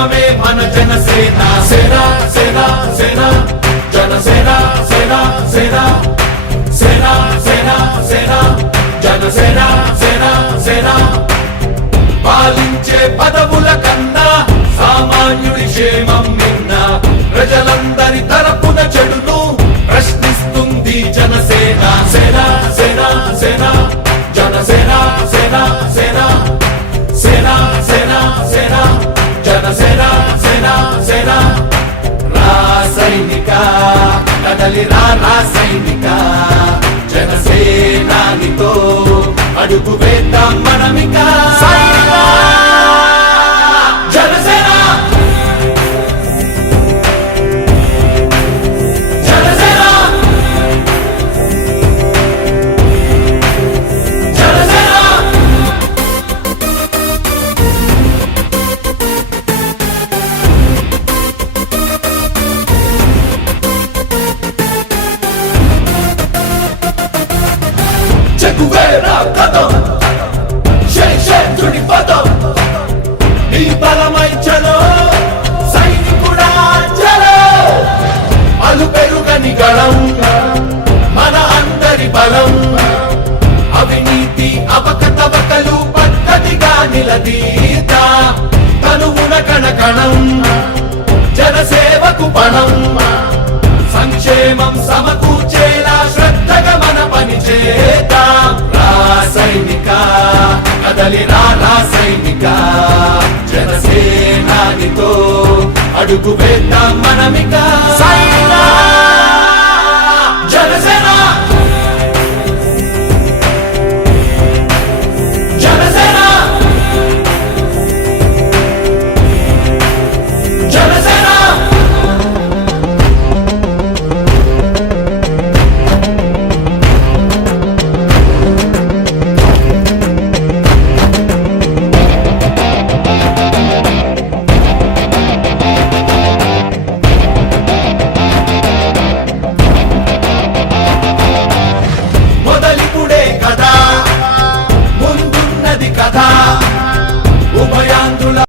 సంక్షేమమే మన జనసేన సేన సేన సేన జనసేన సేన సేన సేన సేన సేన జనసేన సేన సేన పాలించే పదవుల కన్నా సామాన్యుడి క్షేమం నిన్న ప్రజలందరి తరపున చెడును ప్రశ్నిస్తుంది జనసేన సేన సేన సేన జనసేన సేన సేన సేన సేన సేన జనసేన సేన సేన రాసైనిక కదలి రాసైనిక జనసేనానితో అడుగు వేద్దాం మనమిక జనసేన జనసేన జనసేన చెక్కువేరా కథం శేషుడి పదం నీ బలమై చలో సైనికుడా చలో అలు పెరుగని గళం మన అందరి బలం అవినీతి అవకతవకలు పద్ధతిగా నిలదీత తనువున కణకణం జనసేవకు పణం సంక్షేమం సమకూర్చేలా శ్రద్ధగా మన పని చేద్దాం రాసైనిక కదలి రాసైనిక జనసేనానితో అడుగు వేద్దాం మనమిక